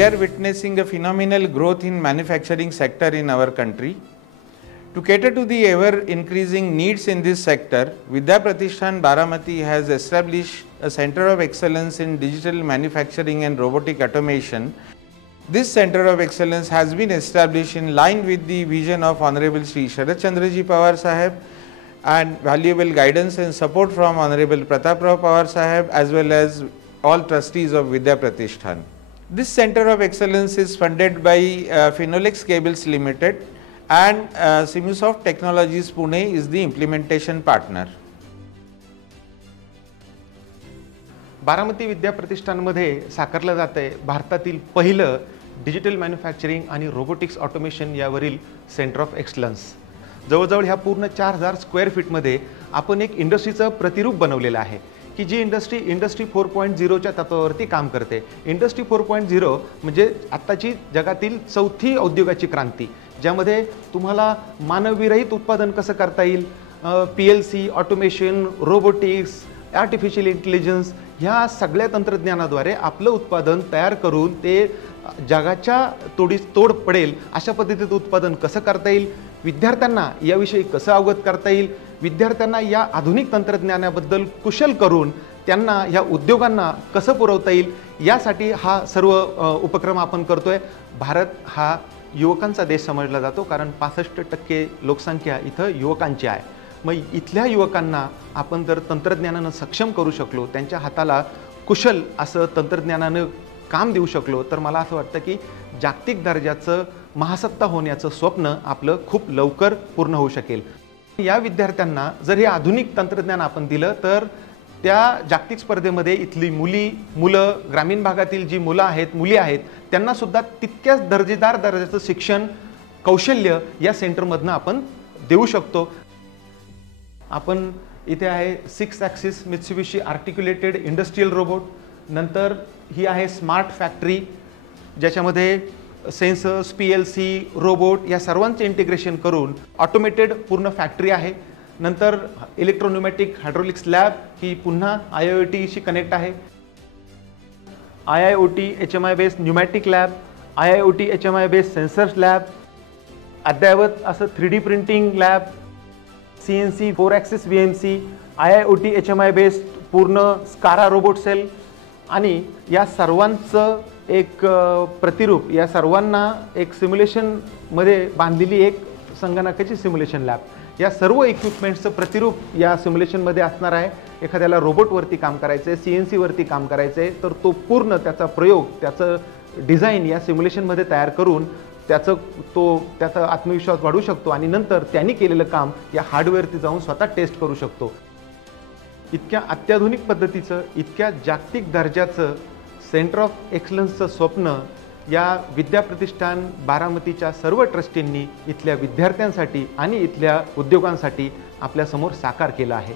we are witnessing a phenomenal growth in manufacturing sector in our country. To cater to the ever increasing needs in this sector, Vidya Pratishthan Baramati has established a Center of Excellence in Digital Manufacturing and Robotic Automation. This Center of Excellence has been established in line with the vision of Honorable Shri Sharad Chandraji Pawar Saheb and valuable guidance and support from Honorable Pratap Rao Pawar Saheb as well as all trustees of Vidya Pratishthan. This Center of Excellence is funded by Finolex Cables Limited and Simusoft Technologies Pune is the implementation partner. Baramati विद्या प्रतिष्ठानमध्ये साकारलं जाते भारतातील पहिलं digital manufacturing आणि robotics automation यावरील centre of excellence. जवळजवळ ह्या पूर्ण 4000 square फीटमध्ये आपण एक इंडस्ट्रीचं प्रतिरूप बनवलेलं आहे की जी इंडस्ट्री 4.0 च्या तत्वावरती काम करते. इंडस्ट्री 4.0 म्हणजे आत्ताची जगातील चौथी औद्योगिक क्रांती, ज्यामध्ये तुम्हाला मानवविरहित उत्पादन कसं करता येईल, PLC, automation, robotics, artificial intelligence ह्या सगळ्या तंत्रज्ञानाद्वारे आपलं उत्पादन तयार करून ते जगाच्या तोडीस तोड पडेल अशा पद्धतीचं उत्पादन कसं करता येईल, विद्यार्थ्यांना याविषयी कसं अवगत करता येईल, विद्यार्थ्यांना या आधुनिक तंत्रज्ञानाबद्दल कुशल करून त्यांना या उद्योगांना कसं पुरवता येईल, यासाठी हा सर्व उपक्रम आपण करतोय. भारत हा युवकांचा देश समजला जातो, कारण 65% लोकसंख्या इथं युवकांची आहे. मग इथल्या युवकांना आपण जर तंत्रज्ञानानं सक्षम करू शकलो, त्यांच्या हाताला कुशल असं तंत्रज्ञानानं काम देऊ शकलो, तर मला असं वाटतं की जागतिक दर्जाचं महासत्ता होण्याचं स्वप्न आपलं खूप लवकर पूर्ण होऊ शकेल. या विद्यार्थ्यांना जर हे आधुनिक तंत्रज्ञान आपण दिलं तर त्या जागतिक स्पर्धेमध्ये इथली मुलं ग्रामीण भागातील जी मुली आहेत त्यांना सुद्धा तितक्याच दर्जाचं शिक्षण कौशल्य या सेंटरमधनं आपण देऊ शकतो. आपण इथे आहे 6 ॲक्सिस मित्सुबिशी आर्टिक्युलेटेड इंडस्ट्रियल रोबोट. नंतर ही आहे स्मार्ट फॅक्टरी, ज्याच्यामध्ये सेन्सर्स, PLC, रोबोट या सर्वांचे इंटिग्रेशन करून ऑटोमेटेड पूर्ण फॅक्टरी आहे. नंतर इलेक्ट्रोन्यूमॅटिक हायड्रोलिक्स लॅब ही पुन्हा IIoTशी कनेक्ट आहे. IIoT HMI based pneumatic lab, IIoT HMI based sensors lab, अद्ययावत असं 3D printing lab, CNC 4 axis VMC, IIoT HMI based पूर्ण स्कारा रोबोट सेल आणि या सर्वांचं एक प्रतिरूप, या सर्वांना एक सिम्युलेशनमध्ये बांधलेली एक संगणकाची सिम्युलेशन लॅब. या सर्व इक्विपमेंट्सचं प्रतिरूप या सिम्युलेशनमध्ये असणार आहे. एखाद्याला रोबोटवरती काम करायचं आहे, CNC वरती काम करायचं आहे, तर तो पूर्ण त्याचा प्रयोग, त्याचं डिझाईन या सिम्युलेशनमध्ये तयार करून त्याचा आत्मविश्वास वाढू शकतो आणि नंतर त्यांनी केलेलं काम या हार्डवेअरती जाऊन स्वतः टेस्ट करू शकतो. इतक्या अत्याधुनिक पद्धतीचं, इतक्या जागतिक दर्जाचं सेंटर ऑफ एक्सलन्सचं स्वप्न या विद्या प्रतिष्ठान बारामतीच्या सर्व ट्रस्टींनी इथल्या विद्यार्थ्यांसाठी आणि इथल्या उद्योगांसाठी आपल्यासमोर साकार केलं आहे.